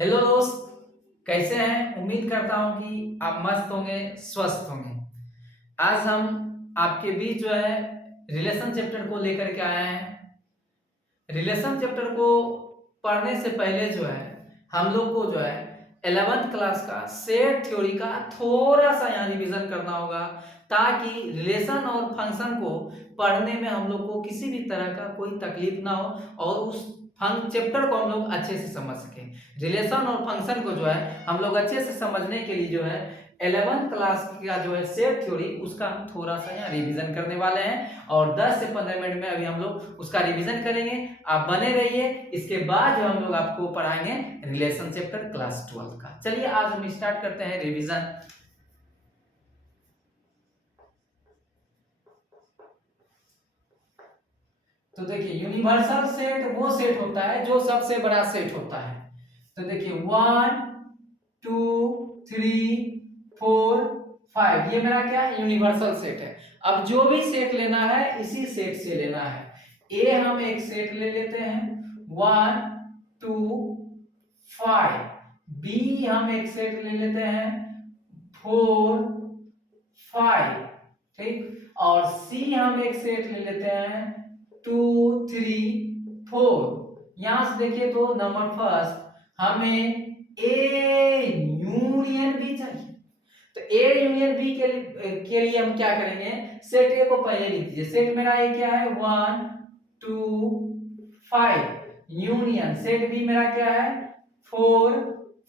Hello दोस्त, कैसे हैं? उम्मीद करता हूं कि आप मस्त होंगे, स्वस्थ होंगे। आज हम आपके बीच जो है रिलेशन चैप्टर को लेकर के आए हैं। रिलेशन चैप्टर को पढ़ने से पहले जो है हम लोग को जो है 11th क्लास का सेट थ्योरी का थोड़ा सा यहाँ रिवीजन करना होगा, ताकि रिलेशन और फंक्शन को पढ़ने में हम लोग को किसी भी तरह का कोई तकलीफ ना हो और उस चैप्टर को हम लोग अच्छे से समझ सकें। रिलेशन और फंक्शन को जो है हम लोग अच्छे से समझने के लिए जो है 11th क्लास का जो है सेट थ्योरी उसका हम थोड़ा सा यहाँ रिवीजन करने वाले हैं और 10 से 15 मिनट में अभी हम लोग उसका रिवीजन करेंगे। आप बने रहिए, इसके बाद जो हम लोग आपको पढ़ाएंगे रिलेशन चैप्टर क्लास 12 का। चलिए आज हम स्टार्ट करते हैं रिवीजन। तो देखिए यूनिवर्सल सेट वो सेट होता है जो सबसे बड़ा सेट होता है। तो देखिए 1 2 3 4 5 ये मेरा क्या है? यूनिवर्सल सेट है। अब जो भी सेट लेना है इसी सेट से लेना है। ए हम एक सेट ले लेते हैं 1 2 5। बी हम एक सेट ले लेते हैं 4 5। ठीक, और सी हम एक सेट ले लेते हैं 2 3 4। यहां से देखिए तो नंबर फर्स्ट हमें ए यूनियन बी चाहिए। तो ए यूनियन बी के लिए हम क्या करेंगे? सेट ए को पहले लिख दीजिए। सेट मेरा ए क्या है? 1 2 5। यूनियन सेट बी मेरा क्या है? 4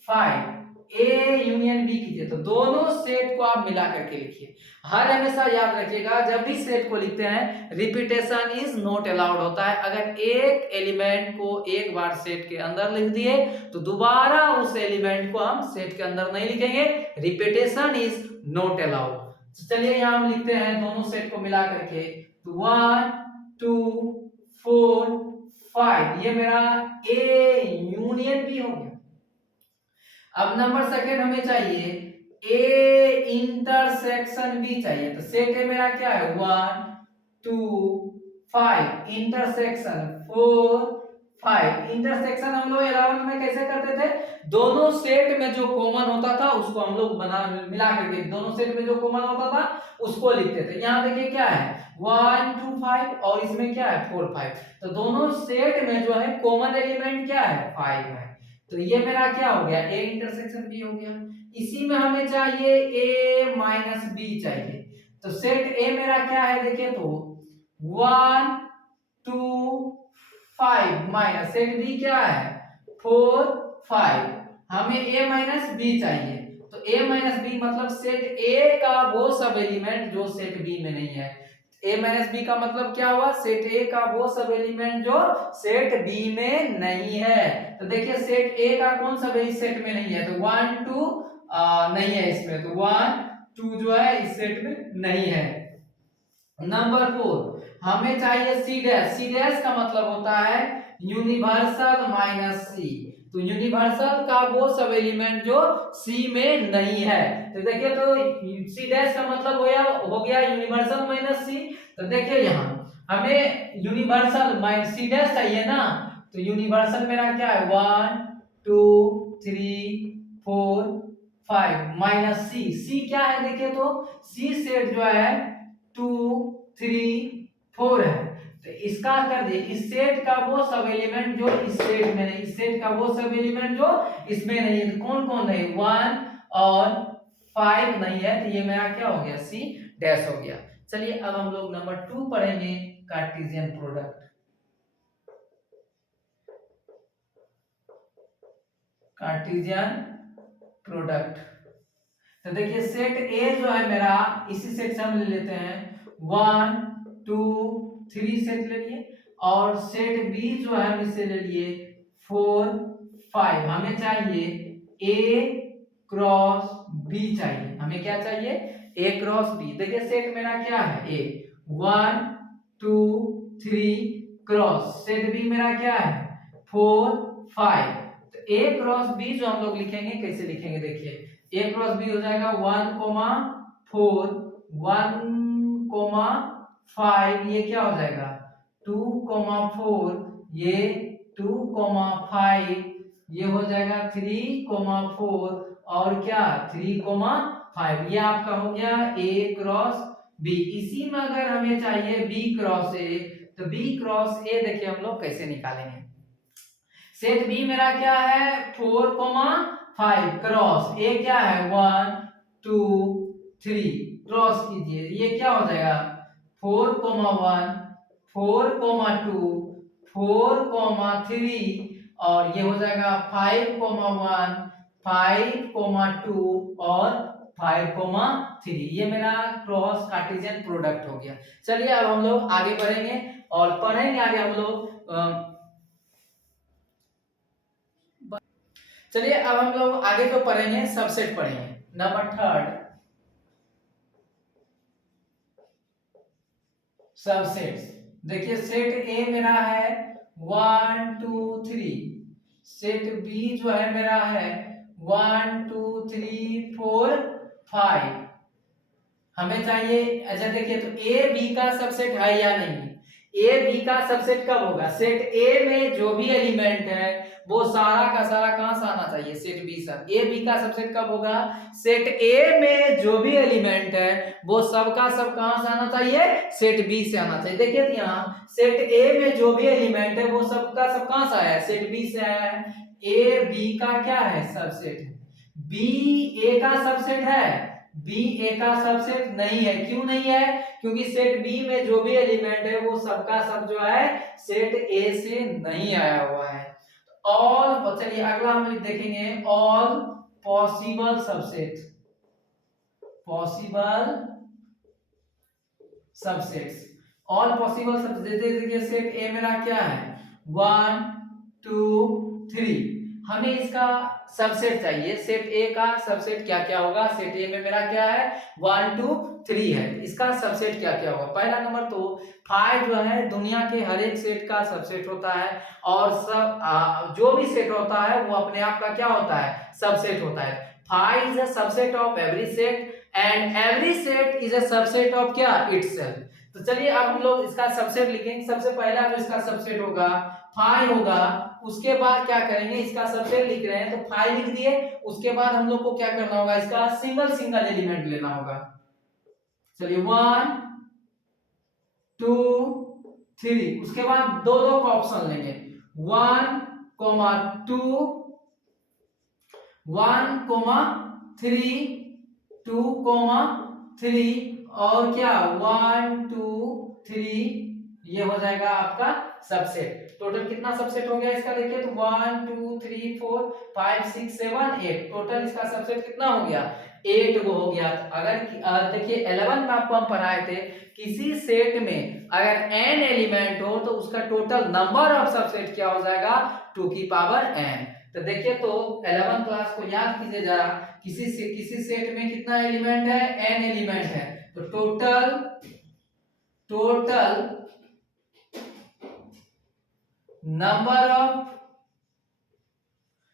5। ए यूनियन बी कीजिए तो दोनों सेट को आप मिला करके लिखिए। हर हमेशा याद रखिएगा जब भी सेट को लिखते हैं रिपीटेशन इज नॉट अलाउड होता है। अगर एक एलिमेंट को एक बार सेट के अंदर लिख दिए तो दोबारा उस एलिमेंट को हम सेट के अंदर नहीं लिखेंगे। Repetition is not allowed. तो चलिए यहां हम लिखते हैं दोनों सेट को मिला करके। तो 1 2 4 5 ये मेरा ए यूनियन बी हो गया। अब नंबर सेकंड हमें चाहिए ए इंटरसेक्शन बी चाहिए। तो सेट ए मेरा क्या है? 1 2 5 इंटरसेक्शन 4 5। इंटरसेक्शन हम लोग 11 में कैसे करते थे? दोनों सेट में जो कॉमन होता था उसको हम लोग बना मिला करके दोनों सेट में जो कॉमन होता था उसको लिखते थे। यहाँ देखिए क्या है? 1 2 5 और इसमें क्या है? 4 5। तो दोनों सेट में जो है कॉमन एलिमेंट क्या है? 5 है। तो ये मेरा क्या हो गया? ए इंटरसेक्शन बी हो गया। इसी में हमें चाहिए ए माइनस बी चाहिए। तो सेट ए मेरा क्या है? देखिए तो 1 2 5 माइनस सेट बी क्या है? 4 5। हमें ए माइनस बी चाहिए। तो ए माइनस बी मतलब सेट ए का वो सब एलिमेंट जो सेट बी में नहीं है। ए माइनस बी का मतलब क्या हुआ? सेट ए का वो सब एलिमेंट जो सेट बी में नहीं है। तो देखिए सेट ए का कौन सा इस सेट में नहीं है? तो 1 2 नहीं है इसमें। तो 1 2 जो है इस सेट में नहीं है। नंबर 4 हमें चाहिए सी डैश। सी डैश का मतलब होता है यूनिवर्सल माइनस सी। तो यूनिवर्सल का वो सब एलिमेंट जो सी में नहीं है। तो देखिए तो सी डैश का मतलब हो गया यूनिवर्सल माइनस सी। तो देखिए यहाँ हमें यूनिवर्सल माइनस सी डैश चाहिए ना। तो यूनिवर्सल मेरा क्या है? 1 2 3 4 5 माइनस सी। सी क्या है? देखिए तो सी सेट जो है 2 3 4 है। तो इसका कर दे इस सेट का वो सब एलिमेंट जो इस सेट में नहीं, इस सेट का वो सब एलिमेंट जो इसमें नहीं है। तो कौन कौन नहीं? 1 और 5 नहीं है। तो ये मेरा क्या हो गया? सी डैश हो गया। चलिए अब हम लोग नंबर 2 पढ़ेंगे, कार्टेशियन प्रोडक्ट। Cartesian product. तो देखिए सेट ए जो है मेरा इसी सेट से हम ले लेते हैं 1 2 3 सेट ले लिए और सेट बी जो है हम इसे ले लिए 4 5। हमें चाहिए ए क्रॉस बी चाहिए। हमें क्या चाहिए? ए क्रॉस बी। देखिए सेट मेरा क्या है? ए 1 2 3 क्रॉस सेट बी मेरा क्या है? 4 5। तो ए क्रॉस बी जो हम लोग लिखेंगे कैसे लिखेंगे? देखिए ए क्रॉस बी हो जाएगा 1 4 1 5। ये क्या हो जाएगा? 2 4 ये 2 5 ये हो जाएगा 3,4 और क्या 3,5, ये आपका हो गया A क्रॉस B। इसी में अगर हमें चाहिए B क्रॉस A, तो B क्रॉस A देखिए हम लोग कैसे निकालेंगे। सेट बी मेरा क्या है 4,5 क्रॉस ए क्या है 1 2 3 क्रॉस कीजिए, ये क्या हो जाएगा 4,1 4,2 4,3 और ये हो जाएगा 5,1 5,2 और 5,3। ये मेरा क्रॉस कार्टेशियन प्रोडक्ट हो गया। चलिए अब हम लोग आगे बढ़ेंगे और पढ़ेंगे आगे हम लोग चलिए अब हम लोग आगे जो पढ़ेंगे सबसेट पढ़ेंगे। Number 3 subsets. देखिए सेट ए मेरा है 1 2 3, सेट बी जो है मेरा है 1 2 3 4 5। हमें चाहिए, अच्छा देखिए तो ए बी का सबसेट है या नहीं। ए बी का सबसेट कब होगा, सेट ए में जो भी एलिमेंट है वो सारा का सारा कहां से आना चाहिए सेट बी से। ए बी का सबसेट कब होगा, सेट ए में जो भी एलिमेंट है वो सब का सब कहां से आना चाहिए, सेट बी से आना चाहिए। देखिए यहाँ सेट ए में जो भी एलिमेंट है वो सब का सब कहां से आया है, सेट बी से आया है। ए बी का क्या है सबसेट है, बी ए का सबसेट है, बी ए का सबसेट नहीं है। क्यों नहीं है, क्योंकि सेट बी में जो भी एलिमेंट है वो सबका सब जो है सेट ए से नहीं आया हुआ है। ऑल, चलिए अगला हम देखेंगे all possible subset, possible subsets. All possible subset देखिए सेट ए मेरा क्या है 1 2 3, हमें इसका सबसेट चाहिए। सेट ए का सबसेट क्या क्या होगा, सेट ए में मेरा क्या है 1 2 3 है, इसका सबसेट क्या क्या होगा। पहला नंबर तो 5 जो है दुनिया के हर एक सेट का सबसेट होता है और सब जो भी सेट होता है वो अपने आप का क्या होता है सबसेट होता है। 5 is a subset of every set and every set is a subset of क्या इटसेल्फ। तो चलिए अब हम लोग इसका सबसेट लिखेंगे। सबसे पहला जो इसका सबसेट होगा 5 होगा, उसके बाद क्या करेंगे इसका सबसेट लिख रहे हैं तो 5 लिख दिए, उसके बाद हम लोग को क्या करना होगा इसका सिंगल सिंगल एलिमेंट लेना होगा। चलिए 1 2 3, उसके बाद दो दो का ऑप्शन लेंगे 1 2 1 3 2 3 और क्या 1 2 3, ये हो जाएगा आपका सबसेट। टोटल कितना सबसेट हो गया इसका देखिए तो 1 2 3 4 5 6 7 8, टोटल इसका सबसेट कितना हो गया 8 को हो गया। अगर देखिए 11 में आपको हम पढ़ाए थे किसी सेट में अगर n एलिमेंट हो तो उसका टोटल नंबर ऑफ सबसेट क्या हो जाएगा 2 की पावर n। तो देखिए तो 11 क्लास को याद कीजिए जरा, किसी सेट में कितना एलिमेंट है n एलिमेंट है, तो टोटल नंबर ऑफ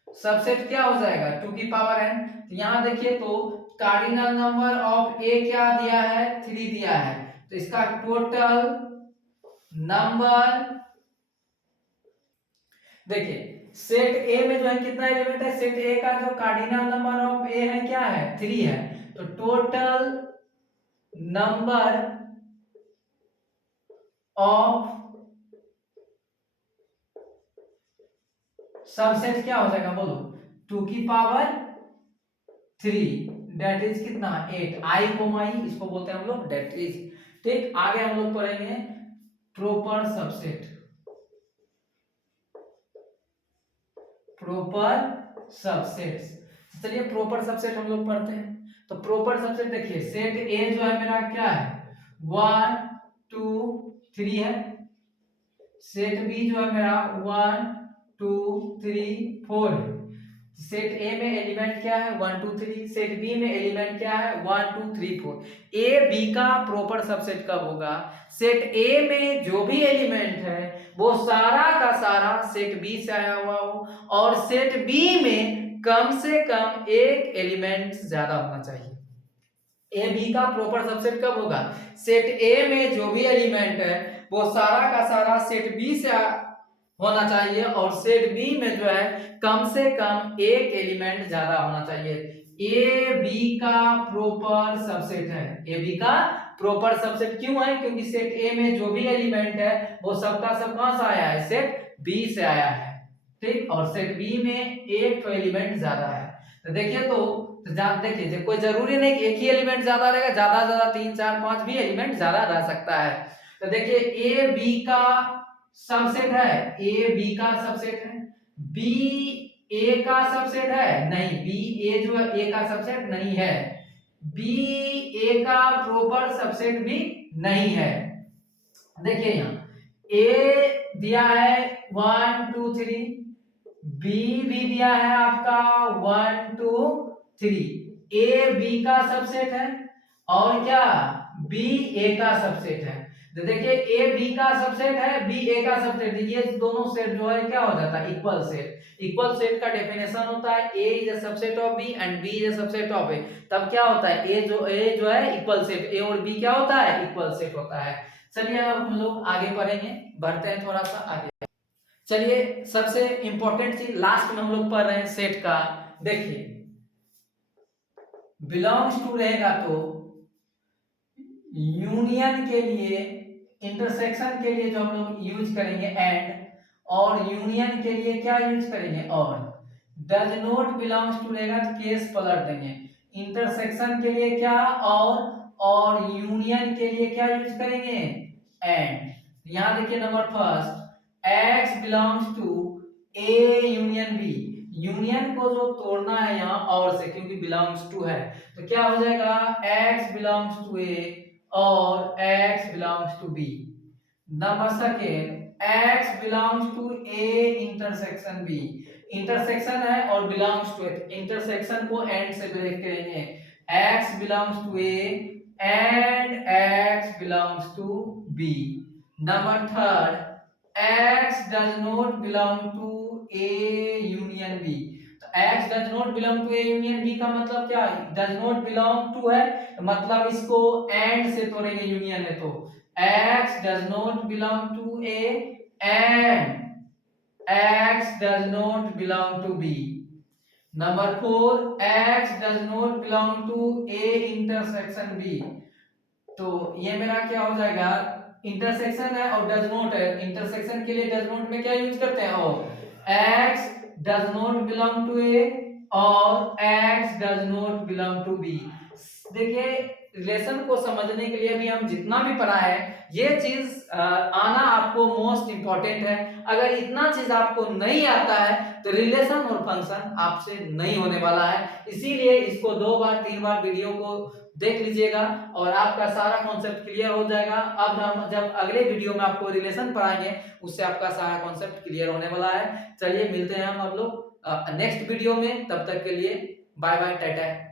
सबसेट क्या हो जाएगा 2 की पावर n। यहां देखिए तो कार्डिनल नंबर ऑफ a क्या दिया है 3 दिया है, तो इसका टोटल नंबर देखिए सेट ए में जो है कितना एलिमेंट है, सेट ए का जो कार्डिनल नंबर ऑफ ए है क्या है 3 है, तो टोटल नंबर ऑफ सबसेट क्या हो जाएगा बोलो 2 की पावर 3 डेट इज कितना 8, आई कोमा ई इसको बोलते हैं हम लोग डेट इज। ठीक, आगे हम लोग पढ़ेंगे प्रॉपर सबसेट, प्रॉपर सबसेट्स। चलिए प्रॉपर सबसेट हम लोग पढ़ते हैं। तो प्रॉपर सबसेट देखिए सेट ए जो है मेरा क्या है 1 2 3 है, सेट बी जो है मेरा 1 2 3 4 है। सेट ए में एलिमेंट क्या है 1 2 3, सेट बी में एलिमेंट क्या है 1 2 3 4। ए बी का प्रॉपर सबसेट कब होगा, सेट ए में जो भी एलिमेंट है वो सारा का सारा सेट बी से आया हुआ हो और सेट बी में कम से कम एक एलिमेंट ज्यादा होना चाहिए। ए बी का प्रॉपर सबसेट कब होगा, सेट ए में जो भी एलिमेंट है वो सारा का सारा सेट बी से होना चाहिए और सेट बी में जो है कम से कम एक एलिमेंट ज्यादा होना चाहिए। ए बी का प्रॉपर सबसेट है, ए बी का प्रॉपर सबसेट क्यों है, क्योंकि सेट ए में जो भी एलिमेंट है वो सबका सब कहां से आया है, सेट बी से आया है, ठीक। और सेट बी में एक तो एलिमेंट ज्यादा है। तो देखिए देखिए कोई जरूरी नहीं कि एक ही एलिमेंट ज्यादा रहेगा, ज्यादा ज्यादा 3 4 5 भी एलिमेंट ज्यादा रह सकता है। तो देखिए ए बी का सबसेट है, ए बी का सबसेट है, बी ए का सबसेट है नहीं, बी ए जो है ए का सबसेट नहीं है, बी ए का प्रॉपर सबसेट भी नहीं है। देखिए यहाँ ए दिया है 1 2 3, बी भी दिया है आपका 1 2 3, ए बी का सबसेट है और क्या बी ए का सबसेट है। तो देखिए ए बी का सबसेट है, बी ए का सबसेट, ये दोनों सेट जो है क्या हो जाता है, इक्वल सेट। इक्वल सेट का डेफिनेशन होता है A is a subset of B and B is a subset of A. तब क्या होता है, ए जो है इक्वल सेट, ए और बी क्या होता है, इक्वल सेट होता है। चलिए अब हम लोग आगे बढ़ेंगे, बढ़ते हैं थोड़ा सा आगे। चलिए सबसे इंपॉर्टेंट चीज लास्ट में हम लोग पढ़ रहे हैं सेट का। देखिए बिलोंग्स टू रहेगा तो यूनियन के लिए, इंटरसेक्शन के लिए जो हम लोग यूज करेंगे एंड, और यूनियन के लिए क्या यूज करेंगे और। डज नॉट बिलोंग्स टू रहेगा तो केस पलट देंगे। इंटरसेक्शन के लिए क्या और यूनियन के लिए क्या यूज करेंगे एंड। यहां देखिए number first, x belongs to A union B, union को जो तोड़ना है यहाँ और से, क्योंकि बिलोंग्स टू है तो क्या हो जाएगा x बिलोंग्स टू ए और x belongs to B. Number second, x belongs to A intersection B, intersection है और बिलोंग्स टू ए, इंटरसेक्शन को एंड से ब्रेक करेंगे, x belongs to A and x belongs to B. Number third, x does not belong to A union B, तो x does not belong to A union B का मतलब क्या है, does not belong to है तो मतलब इसको and से तोड़ेंगे यूनियन है तो x does not belong to A and x does not belong to B। Number 4, x does not belong to A intersection B, तो ये मेरा क्या हो जाएगा, इंटरसेक्शन है और डज नॉट है, इंटरसेक्शन के लिए डज नॉट में क्या यूज करते हैं और x does not belong to A और x does not belong to B. देखिए रिलेशन को समझने के लिए भी हम जितना भी पढ़ा है ये चीज आना आपको मोस्ट इंपॉर्टेंट है। अगर इतना चीज आपको नहीं आता है तो रिलेशन और फंक्शन आपसे नहीं होने वाला है, इसीलिए इसको 2 बार 3 बार वीडियो को देख लीजिएगा और आपका सारा कॉन्सेप्ट क्लियर हो जाएगा। अब हम जब अगले वीडियो में आपको रिलेशन पढ़ाएंगे उससे आपका सारा कॉन्सेप्ट क्लियर होने वाला है। चलिए मिलते हैं हम अब लोग नेक्स्ट वीडियो में, तब तक के लिए बाय बाय टाटा।